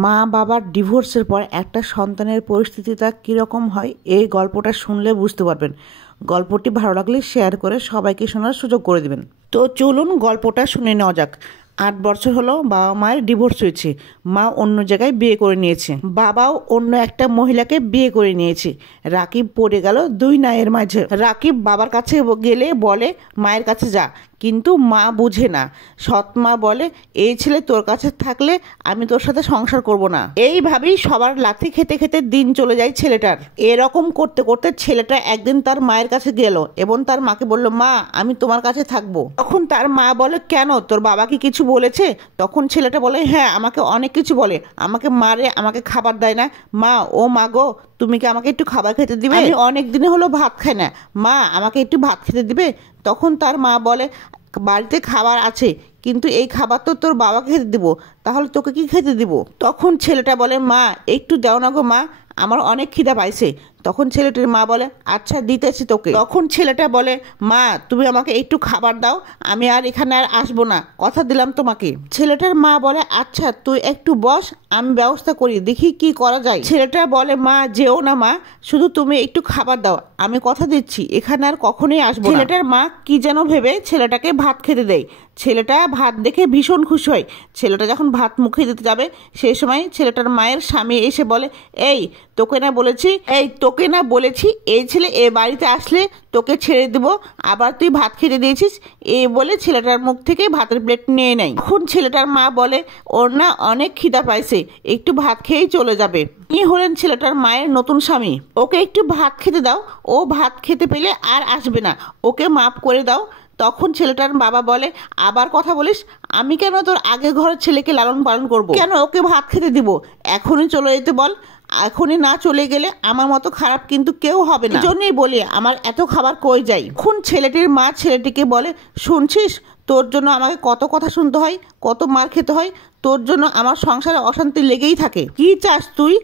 মা বাবার ডিভোর্সের পর একটা সন্তানের পরিস্থিতিটা কীরকম হয় এই গল্পটা শুনলে বুঝতে পারবেন। গল্পটি ভালো লাগলে শেয়ার করে সবাইকে শোনার সুযোগ করে দিবেন। তো চলুন গল্পটা শুনে নেওয়া যাক। 8 বছর হলো বাবা মায়ের ডিভোর্স হয়েছে। মা অন্য জায়গায় বিয়ে করে নিয়েছে, বাবাও অন্য একটা মহিলাকে বিয়ে করে নিয়েছে। রাকিব পড়ে গেল দুই নায়ের মাঝে। রাকিব বাবার কাছে গেলে বলে মায়ের কাছে যা, কিন্তু মা বুঝে না। সৎ মা বলে এই ছেলে তোর কাছে থাকলে আমি তোর সাথে সংসার করব না। এইভাবেই সবার লাথি খেতে খেতে দিন চলে যায় ছেলেটার। এরকম করতে করতে ছেলেটা একদিন তার মায়ের কাছে গেল এবং তার মাকে বলল, মা আমি তোমার কাছে থাকবো। তখন তার মা বলে, কেন, তোর বাবা কি কিছু বলেছে? তখন ছেলেটা বলে, হ্যাঁ আমাকে অনেক কিছু বলে, আমাকে মারে, আমাকে খাবার দেয় না। মা, ও মা গো, তুমি কি আমাকে একটু খাবার খেতে দিবে? আমি অনেক দিনে হলো ভাত খাই না, মা আমাকে একটু ভাত খেতে দিবে? তখন তার মা বলে, বাড়িতে খাবার আছে, কিন্তু এই খাবার তো তোর বাবাকে খেতে দিব, তাহলে তোকে কি খেতে দিব? তখন ছেলেটা বলে, মা একটু দাও না গো মা, আমার অনেক খিদা পাইছে। তখন ছেলেটির মা বলে, আচ্ছা দিতেছি তোকে। তখন ছেলেটা বলে, মা তুমি আমাকে একটু খাবার দাও, আমি আর এখানে আর আসবো না, কথা দিলাম তোমাকে। ছেলেটার মা বলে, আচ্ছা তুই একটু বস, আমি ব্যবস্থা করি, দেখি কি করা যায়। ছেলেটা বলে, মা যেও না মা, শুধু তুমি একটু খাবার দাও, আমি কথা দিচ্ছি এখানে আর কখনোই আসবো না। ছেলেটার মা কি যেন ভেবে ছেলেটাকে ভাত খেতে দেয়। ছেলেটা ভাত দেখে ভীষণ খুশি হয়। ছেলেটা যখন ভাত মুখে দিতে যাবে সেই সময় ছেলেটার মায়ের স্বামী এসে বলে, এই তোকে না বলেছি এই ছেলে এ বাড়িতে আসলে তোকে ছেড়ে দিব, আবার তুই ভাত খেতে দিয়েছিস। এই বলে ছেলেটার মুখ থেকে ভাতের প্লেট নিয়ে নেয়। তখন ছেলেটার মা বলে, ওর না অনেক খিদা পাইছে, একটু ভাত খেয়েই চলে যাবে। ইনি হলেন ছেলেটার মায়ের নতুন স্বামী। ওকে একটু ভাত খেতে দাও, ও ভাত খেতে পেলে আর আসবে না, ওকে মাফ করে দাও। তখন ছেলেটার বাবা বলে, আবার কথা বলিস, আমি কেন তোর আগের ঘরের ছেলেকে লালন পালন করব? কেন ওকে ভাত খেতে দিব? এখনই চলে যেতে বল, এখনই না চলে গেলে আমার মতো খারাপ কিন্তু কেউ হবে না। জন্যই বলি আমার এত খাবার কই যাই। এখন ছেলেটির মা ছেলেটিকে বলে, শুনছিস, তোর জন্য আমাকে কত কথা শুনতে হয়, কত মার খেতে হয়, তোর জন্য আমার সংসারে অশান্তি লেগেই থাকে, কি চাস তুই?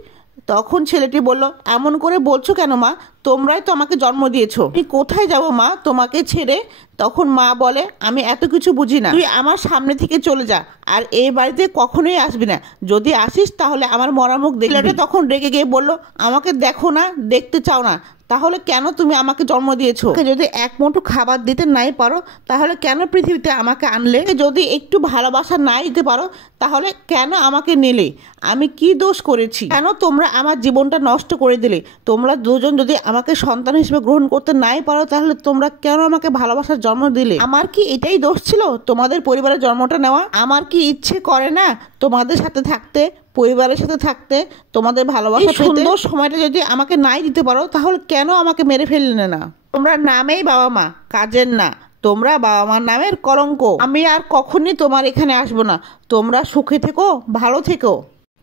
তখন ছেলেটি বলল, এমন করে বলছো কেন মা, তোমরাই তো আমাকে জন্ম দিয়েছো, আমি কোথায় যাব মা তোমাকে ছেড়ে? তখন মা বলে, আমি এত কিছু বুঝি না, তুই আমার সামনে থেকে চলে যা, আর এই বাড়িতে কখনোই আসবি না, যদি আসিস তাহলে আমার মরা মুখ দেখবি। তখন রেগে গিয়ে বলল, আমাকে দেখো না, দেখতে চাও না, তাহলে কেন তুমি আমাকে জন্ম দিয়েছো? যদি এক মুঠো খাবার দিতে নাই পারো তাহলে কেন পৃথিবীতে আমাকে আনলে? যদি একটু ভালোবাসা নাই দিতে পারো তাহলে কেন আমাকে নিলে? আমি কি দোষ করেছি? কেন তোমরা আমার জীবনটা নষ্ট করে দিলে? তোমরা দুজন যদি আমাকে সন্তান হিসেবে গ্রহণ করতে নাই পারো তাহলে তোমরা কেন আমাকে ভালোবাসার জন্ম দিলে? আমার কি এটাই দোষ ছিল তোমাদের পরিবারের জন্মটা নেওয়া? আমার কি ইচ্ছে করে না তোমাদের সাথে থাকতে, পরিবারের সাথে থাকতে, তোমাদের ভালোবাসা পেতে? সুন্দর সময়টা যদি আমাকে নাই দিতে পারো তাহলে কেন আমাকে মেরে ফেললে না? তোমরা নামেই বাবা মা, কাজের না, তোমরা বাবা মার নামের কলঙ্ক। আমি আর কখনই তোমার এখানে আসবো না, তোমরা সুখে থেকো, ভালো থেকো।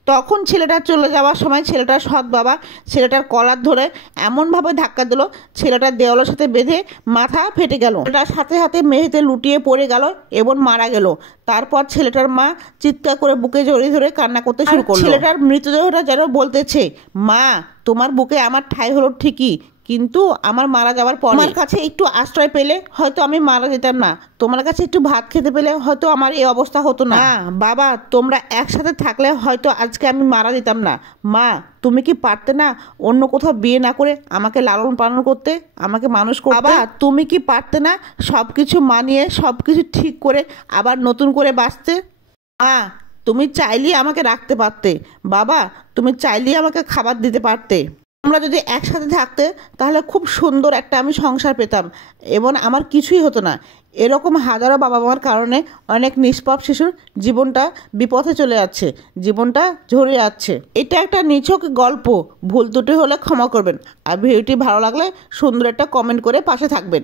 তখন ছেলেটার চলে যাওয়ার সময় ছেলেটার সৎ বাবা ছেলেটার কলার ধরে এমনভাবে ধাক্কা দিল, ছেলেটার দেওয়ালের সাথে বেঁধে মাথা ফেটে গেল। ছেলেটার সাথে সাথে মেঝেতে লুটিয়ে পড়ে গেল এবং মারা গেল। তারপর ছেলেটার মা চিৎকার করে বুকে জড়িয়ে ধরে কান্না করতে শুরু করলো। ছেলেটার মৃতদেহটা যেন বলতেছে, মা তোমার বুকে আমার ঠাঁই হলো ঠিকই, কিন্তু আমার মারা যাওয়ার পর আমার কাছে একটু আশ্রয় পেলে হয়তো আমি মারা যেতাম না, তোমার কাছে একটু ভাত খেতে পেলে হয়তো আমার এই অবস্থা হতো না। বাবা তোমরা একসাথে থাকলে হয়তো আজকে আমি মারা যেতাম না। মা তুমি কি পারতে না অন্য কোথাও বিয়ে না করে আমাকে লালন পালন করতে, আমাকে মানুষ করতে? বাবা তুমি কি পারতে না সব কিছু মানিয়ে সব কিছু ঠিক করে আবার নতুন করে বাঁচতে? মা তুমি চাইলেই আমাকে রাখতে পারতে, বাবা তুমি চাইলেই আমাকে খাবার দিতে পারতে। আমরা যদি একসাথে থাকতে তাহলে খুব সুন্দর একটা আমি সংসার পেতাম এবং আমার কিছুই হতো না। এরকম হাজারো বাবা মার কারণে অনেক নিষ্পাপ শিশুর জীবনটা বিপথে চলে যাচ্ছে, জীবনটা ঝরে যাচ্ছে। এটা একটা নিছক গল্প, ভুল ত্রুটি হলে ক্ষমা করবেন। আর ভিডিওটি ভালো লাগলে সুন্দর একটা কমেন্ট করে পাশে থাকবেন।